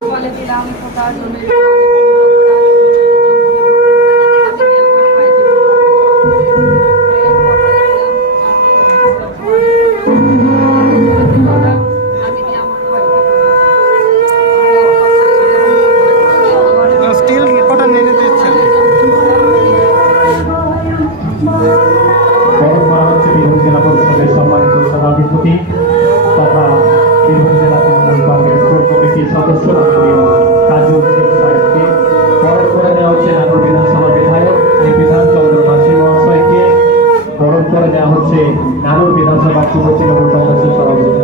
వాళ్ళకి ఇలాంటి పదార్థాలు হচ্ছে নানুর বিধানসভা যুব তৃণমূল কংগ্রেসের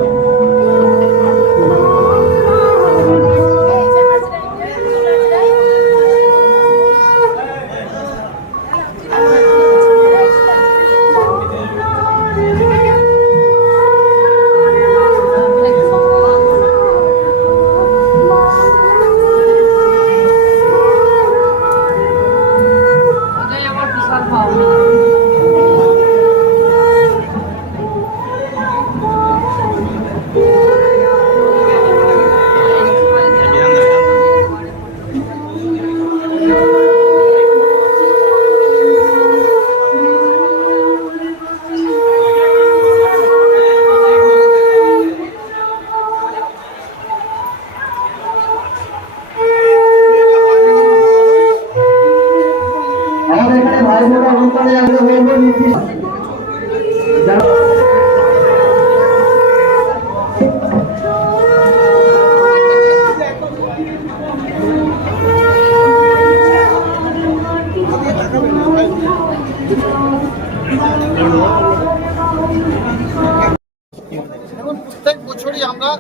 প্রত্যেক বছরই আমরা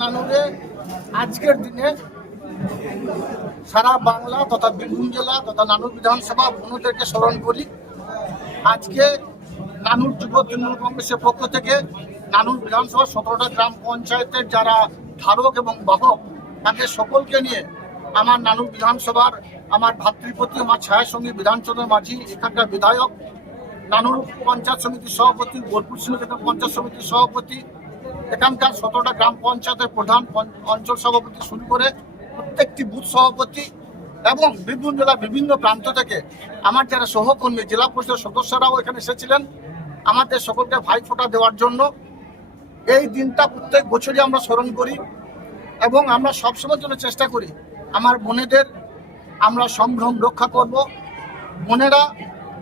নানুরে আজকের দিনে সারা বাংলা তথা বীরভূম জেলা তথা নানুর বিধানসভা বন্ধুদেরকে স্মরণ করি। আজকে নানুর যুব তৃণমূল কংগ্রেসের পক্ষ থেকে নানুর বিধানসভা সতেরোটা গ্রাম পঞ্চায়েতের যারা ধারক এবং বাহক তাদের সকলকে নিয়ে আমার নানুর বিধানসভার, আমার ভাতৃপতি, আমার ছায়াসঙ্গী বিধানচন্দ্র মাঝি, এখানকার বিধায়ক, নানুর পঞ্চায়েত সমিতির সভাপতি, বোলপুর সিংহ পঞ্চায়েত সমিতির সভাপতি, এখানকার সতেরোটা গ্রাম পঞ্চায়েতের প্রধান অঞ্চল সভাপতি শুরু করে প্রত্যেকটি বুথ সভাপতি এবং বীরভূম জেলার বিভিন্ন প্রান্ত থেকে আমার যারা সহকর্মী, জেলা পরিষদের সদস্যরাও এখানে এসেছিলেন আমাদের সকলকে ভাই ফোঁটা দেওয়ার জন্য। এই দিনটা প্রত্যেক বছরই আমরা স্মরণ করি এবং আমরা সবসময়ের জন্য চেষ্টা করি। আমার বোনেদের আমরা সম্ভ্রম রক্ষা করব। বোনেরা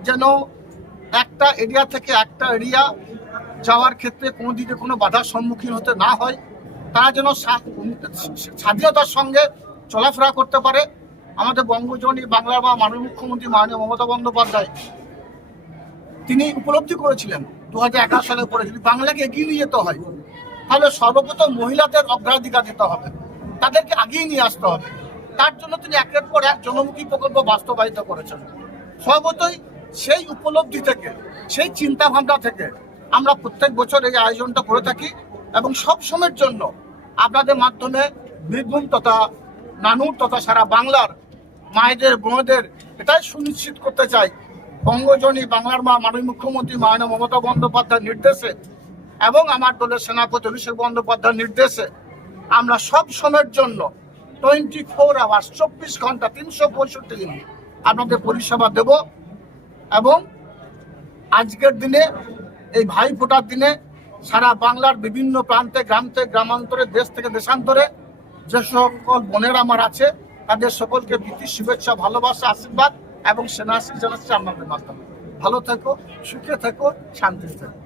যেন একটা এরিয়া থেকে একটা এরিয়া যাওয়ার ক্ষেত্রে কোনো দিকে কোনো বাধার সম্মুখীন হতে না হয়। তারা যেন স্বাধীনতার সঙ্গে চলাফেরা করতে পারে। আমাদের বঙ্গজনী বাংলার বা মাননীয় মুখ্যমন্ত্রী মাননীয় মমতা বন্দ্যোপাধ্যায়, তিনি উপলব্ধি করেছিলেন দু হাজার সালের পরে যদি বাংলাকে এগিয়ে নিয়ে যেতে হয়, তাহলে সর্বপ্রথম মহিলাদের অগ্রাধিকার দিতে হবে, তাদেরকে আগিয়ে নিয়ে আসতে হবে। তার জন্য তিনি একের পর এক জনমুখী প্রকল্প বাস্তবায়িত করেছেন। সর্বতই সেই উপলব্ধি থেকে, সেই চিন্তা ভাবনা থেকে আমরা প্রত্যেক বছর এই আয়োজনটা করে থাকি এবং সব সময়ের জন্য আপনাদের মাধ্যমে বীরভূম তথা নানুর তথা সারা বাংলার মায়েদের, বোনদের, এটাই সুনিশ্চিত করতে চাই। বঙ্গজনী বাংলার মা, মাননীয় মুখ্যমন্ত্রী মাননীয় মমতা বন্দ্যোপাধ্যায়ের নির্দেশে এবং আমার দলের সেনাপতি অভিষেক বন্দ্যোপাধ্যায়ের নির্দেশে আমরা সব সময়ের জন্য টোয়েন্টি ফোর আওয়ার্স চব্বিশ ঘণ্টা, তিনশো পঁয়ষট্টি দিন আপনাদের পরিষেবা দেব এবং আজকের দিনে, এই ভাই ফোটার দিনে সারা বাংলার বিভিন্ন প্রান্তে, গ্রামতে, গ্রামান্তরে, দেশ থেকে দেশান্তরে যে সকল বোনের আমার আছে তাদের সকলকে প্রীতি শুভেচ্ছা ভালোবাসা আশীর্বাদ এবং সেনাশী জানাচ্ছি আমাদের মাধ্যমে। ভালো থেকো সুখে থেকো শান্তিতে থাকো।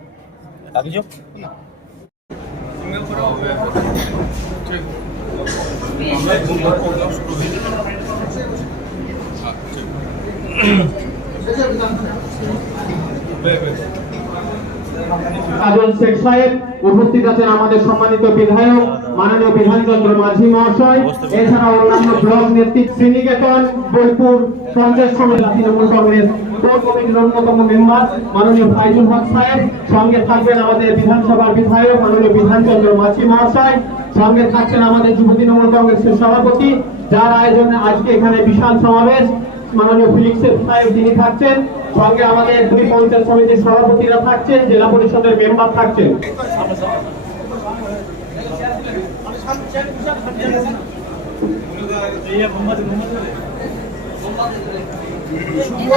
সাহেব উপস্থিত আছেন আমাদের সম্মানিত বিধায়ক। মাননীয় বিধানচন্দ্র মাঝি মহাশয় এছাড়া অন্যান্য ব্লক নেতৃত্ব শ্রীনিকেতন বোলপুর পঞ্চায়েত সমিতি তৃণমূল কংগ্রেস কোর কমিটির অন্যতম মেম্বার মাননীয় ফাইজুল হক সাহেব। সঙ্গে থাকবেন আমাদের বিধানসভার বিধায়ক মাননীয় বিধানচন্দ্র মাঝি মহাশয়। সঙ্গে থাকছেন আমাদের যুব তৃণমূল কংগ্রেসের সভাপতি যার আয়োজনে আজকে এখানে বিশাল সমাবেশ। মাননীয় ফিলিক্স সাহেব যিনি থাকছেন সঙ্গে আমাদের দুই পঞ্চায়েত সমিতির সভাপতিরা থাকছেন জেলা পরিষদের মেম্বার থাকছেন। শুভ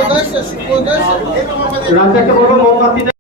একটা বলো মোমবাতি